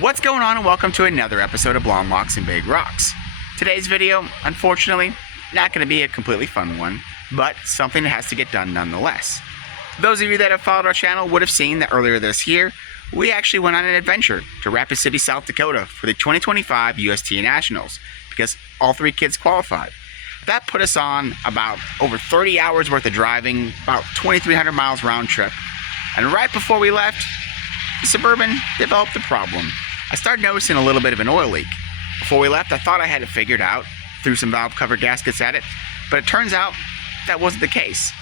What's going on, and welcome to another episode of Blonde Locks and Big Rocks. Today's video, unfortunately, not going to be a completely fun one, but something that has to get done nonetheless. Those of you that have followed our channel would have seen that earlier this year, we actually went on an adventure to Rapid City, South Dakota for the 2025 USTA Nationals, because all three kids qualified. That put us on about over 30 hours worth of driving, about 2,300 miles round trip. And right before we left, the Suburban developed a problem. I started noticing a little bit of an oil leak. Before we left, I thought I had it figured out, threw some valve cover gaskets at it, but it turns out that wasn't the case.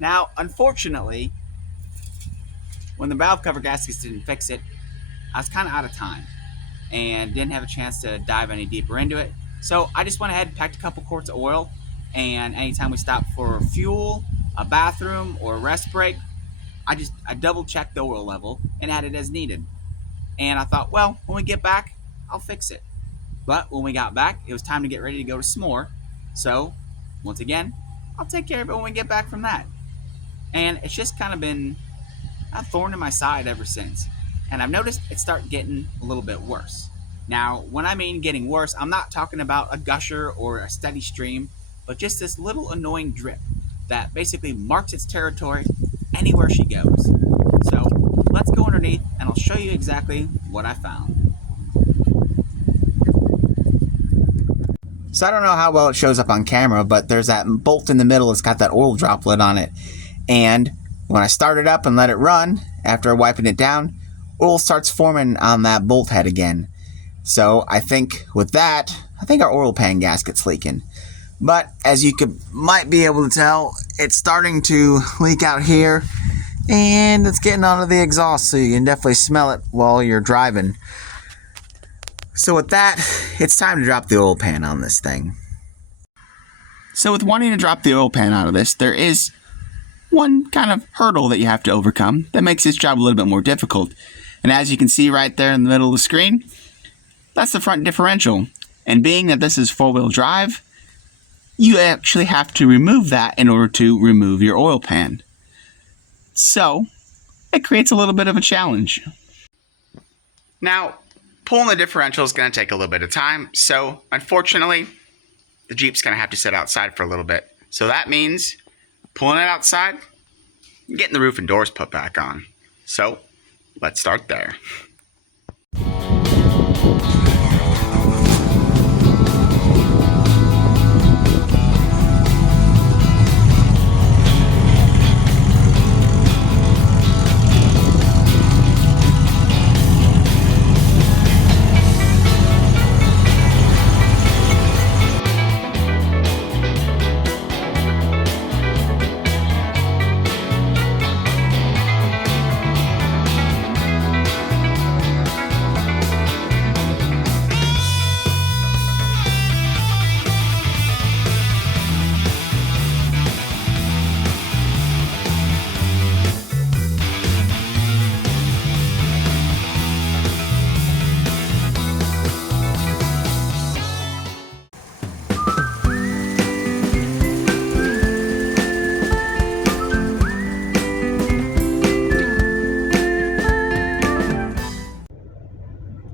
Now, unfortunately, when the valve cover gaskets didn't fix it, I was kind of out of time and didn't have a chance to dive any deeper into it. So I just went ahead and packed a couple quarts of oil, and anytime we stopped for fuel, a bathroom, or a rest break, I double checked the oil level and added as needed. And I thought, well, when we get back, I'll fix it. But when we got back, it was time to get ready to go to S'more. So, once again, I'll take care of it when we get back from that. And it's just kind of been a thorn in my side ever since. And I've noticed it start getting a little bit worse. Now, when I mean getting worse, I'm not talking about a gusher or a steady stream, but just this little annoying drip that basically marks its territory anywhere she goes. So let's go underneath and I'll show you exactly what I found. So I don't know how well it shows up on camera, but there's that bolt in the middle that's got that oil droplet on it. And when I start it up and let it run, after wiping it down, oil starts forming on that bolt head again. So I think with that, our oil pan gasket's leaking. But as you might be able to tell, it's starting to leak out here, and it's getting onto the exhaust, so you can definitely smell it while you're driving. So with that, it's time to drop the oil pan on this thing. So with wanting to drop the oil pan out of this, there is one kind of hurdle that you have to overcome that makes this job a little bit more difficult. And as you can see right there in the middle of the screen, that's the front differential. And being that this is four-wheel drive, you actually have to remove that in order to remove your oil pan. So it creates a little bit of a challenge. Now, pulling the differential is going to take a little bit of time, so unfortunately, the Jeep's going to have to sit outside for a little bit. So that means pulling it outside, getting the roof and doors put back on. So let's start there.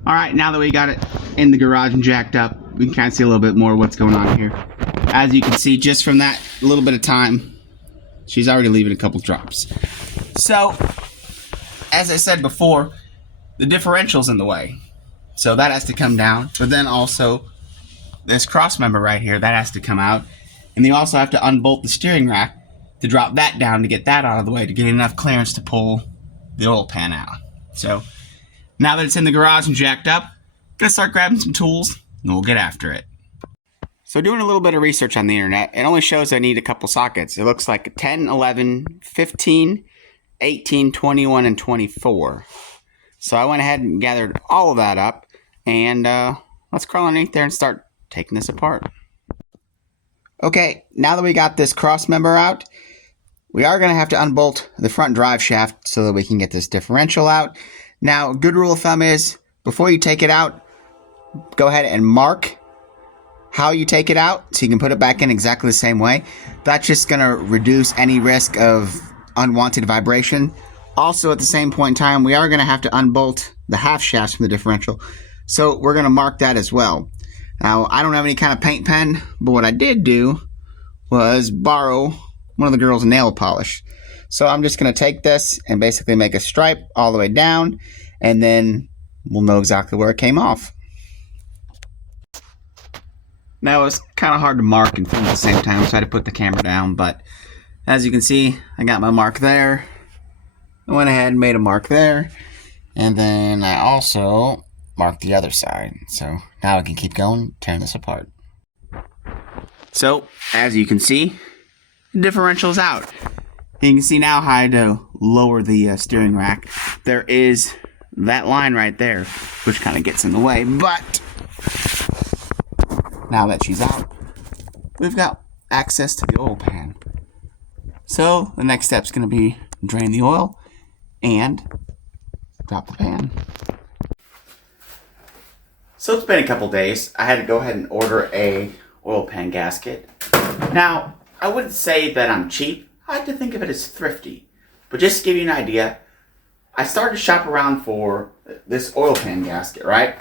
Alright, now that we got it in the garage and jacked up, we can kind of see a little bit more of what's going on here. As you can see, just from that little bit of time, she's already leaving a couple drops. So, as I said before, the differential's in the way. So that has to come down. But then also, this cross member right here, that has to come out. And you also have to unbolt the steering rack to drop that down to get that out of the way to get enough clearance to pull the oil pan out. So now that it's in the garage and jacked up, gonna start grabbing some tools and we'll get after it. So doing a little bit of research on the internet, it only shows I need a couple sockets. It looks like 10, 11, 15, 18, 21, and 24. So I went ahead and gathered all of that up, and let's crawl underneath there and start taking this apart. Okay, now that we got this cross member out, we are going to have to unbolt the front drive shaft so that we can get this differential out. Now, a good rule of thumb is, before you take it out, go ahead and mark how you take it out so you can put it back in exactly the same way. That's just going to reduce any risk of unwanted vibration. Also, at the same point in time, we are going to have to unbolt the half shafts from the differential. So we're going to mark that as well. Now, I don't have any kind of paint pen, but what I did do was borrow one of the girls' nail polish. So I'm just going to take this and basically make a stripe all the way down, and then we'll know exactly where it came off. Now, it's kind of hard to mark and film at the same time, so I had to put the camera down, but as you can see, I got my mark there. I went ahead and made a mark there, and then I also marked the other side. So now I can keep going, tearing this apart. So, as you can see, the differential's out. You can see now how to lower the steering rack. There is that line right there, which kind of gets in the way, but now that she's out, we've got access to the oil pan. So the next step's going to be drain the oil and drop the pan. So it's been a couple days. I had to go ahead and order a oil pan gasket. Now, I wouldn't say that I'm cheap. I like to think of it as thrifty. But just to give you an idea, I started to shop around for this oil pan gasket, right?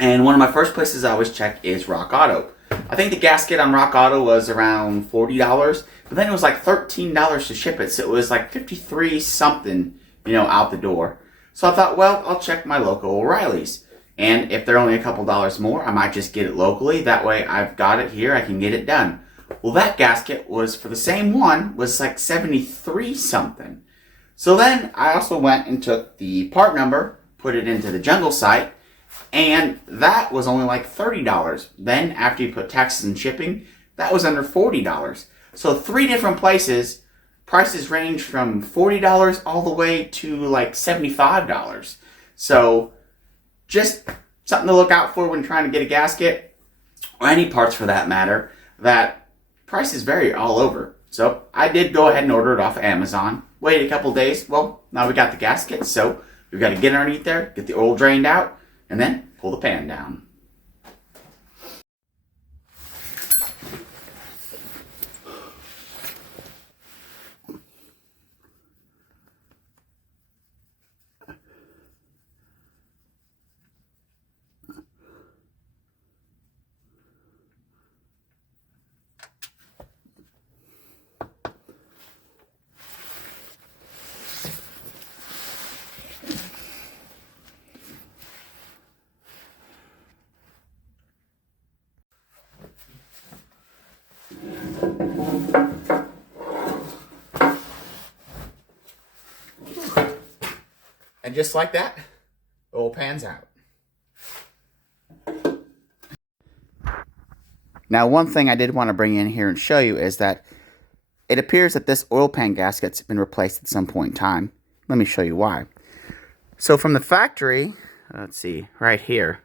And one of my first places I always check is Rock Auto. I think the gasket on Rock Auto was around $40, but then it was like $13 to ship it, so it was like $53 something, out the door. So I thought, well, I'll check my local O'Reilly's, and if they're only a couple dollars more, I might just get it locally. That way I've got it here, I can get it done. Well, that gasket was, for the same one, was like $73 something. So then I also went and took the part number, put it into the Jungle site, and that was only like $30. Then after you put taxes and shipping, that was under $40. So 3 different places, prices range from $40 all the way to like $75. So just something to look out for when trying to get a gasket, or any parts for that matter, that prices vary all over. So I did go ahead and order it off of Amazon. Waited a couple days. Well, now we got the gasket, so we've got to get underneath there, get the oil drained out, and then pull the pan down. And just like that, the oil pan's out. Now, one thing I did want to bring in here and show you is that it appears that this oil pan gasket's been replaced at some point in time. Let me show you why. So from the factory, let's see, right here,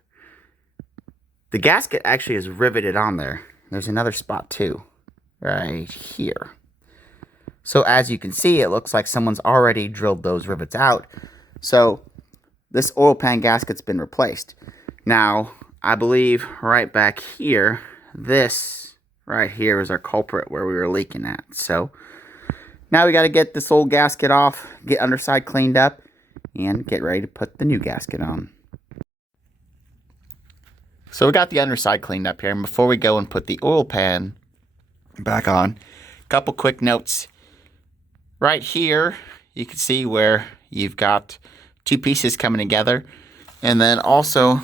the gasket actually is riveted on there. There's another spot too, right here. So as you can see, it looks like someone's already drilled those rivets out. So this oil pan gasket's been replaced. Now, I believe right back here, this right here is our culprit where we were leaking at. So now we got to get this old gasket off, get underside cleaned up, and get ready to put the new gasket on. So we got the underside cleaned up here, and before we go and put the oil pan back on, a couple quick notes. Right here, you can see where you've got 2 pieces coming together, and then also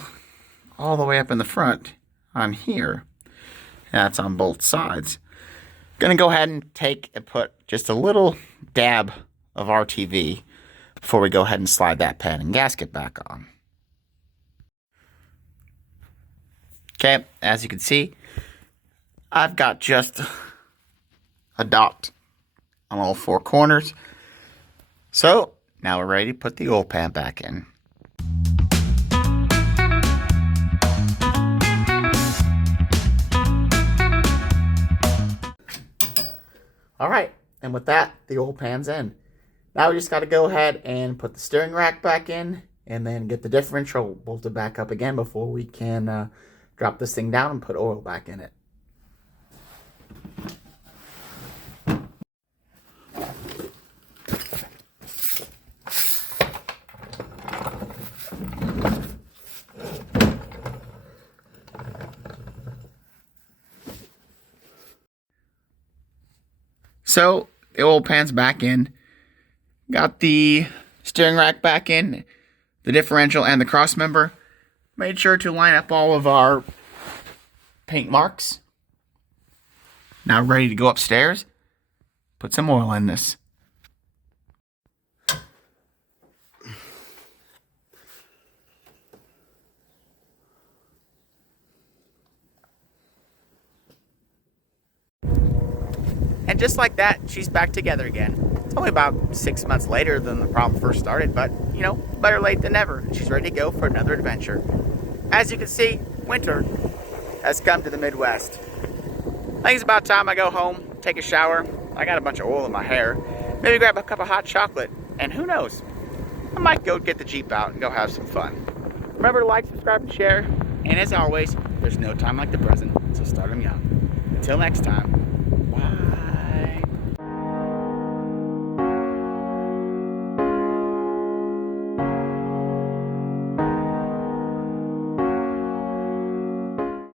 all the way up in the front on here. That's on both sides. Gonna go ahead and put just a little dab of RTV before we go ahead and slide that pad and gasket back on. Okay, as you can see, I've got just a dot on all four corners. So now we're ready to put the oil pan back in. All right, and with that, the oil pan's in. Now we just got to go ahead and put the steering rack back in and then get the differential bolted back up again before we can drop this thing down and put oil back in it. So the oil pan's back in. Got the steering rack back in, the differential and the cross member. Made sure to line up all of our paint marks. Now ready to go upstairs. Put some oil in this. And just like that, she's back together again. It's only about 6 months later than the problem first started, but, you know, better late than never. She's ready to go for another adventure. As you can see, winter has come to the Midwest. I think it's about time I go home, take a shower. I got a bunch of oil in my hair. Maybe grab a cup of hot chocolate, and who knows? I might go get the Jeep out and go have some fun. Remember to like, subscribe, and share. And as always, there's no time like the present, so start them young. Until next time.